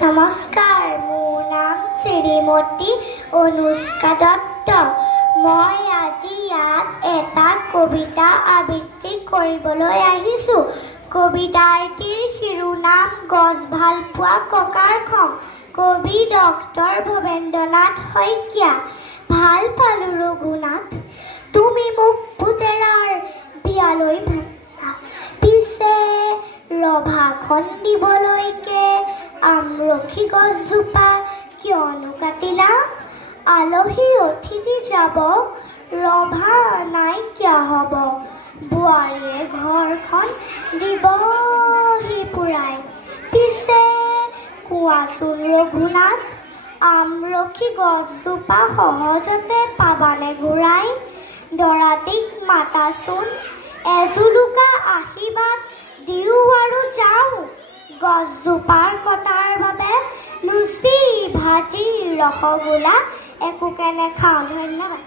নমস্কাৰ, মোৰ নাম শ্ৰীমতী অনুষ্কা দত্ত। মই আজি ইয়াত এটা কবিতা আবৃত্তি কৰিবলৈ আহিছোঁ। কবিতাটিৰ শিৰোনাম গছ ভাল পোৱা ককাৰ খং। কবি ডক্টৰ ভৱেন্দ্ৰনাথ শইকীয়া। ভাল পালোঁ ৰঘুনাথ, তুমি মোক পুতেৰাৰ বিয়ালৈ মাতিলা, পিছে ৰভাখন দিবলৈকে আমলখি গছজোপা কিয়নো কাটিলা? আলহী অতিথি যাব, ৰভা নাইকিয়া হ'ব, বোৱাৰীয়ে ঘৰখন দিবহি পুৰাই, পিছে কোৱাচোন ৰঘুনাথ, আমলখি গছজোপা সহজতে পাবানে ঘূৰাই? দৰাটিক মাতাচোন, এজুলুকা আশীৰ্বাদ দিওঁ আৰু যাওঁ, গছজোপাৰ কটাৰ বাবে লুচি ভাজি ৰসগোল্লা একোকে নেখাওঁ। ধন্যবাদ।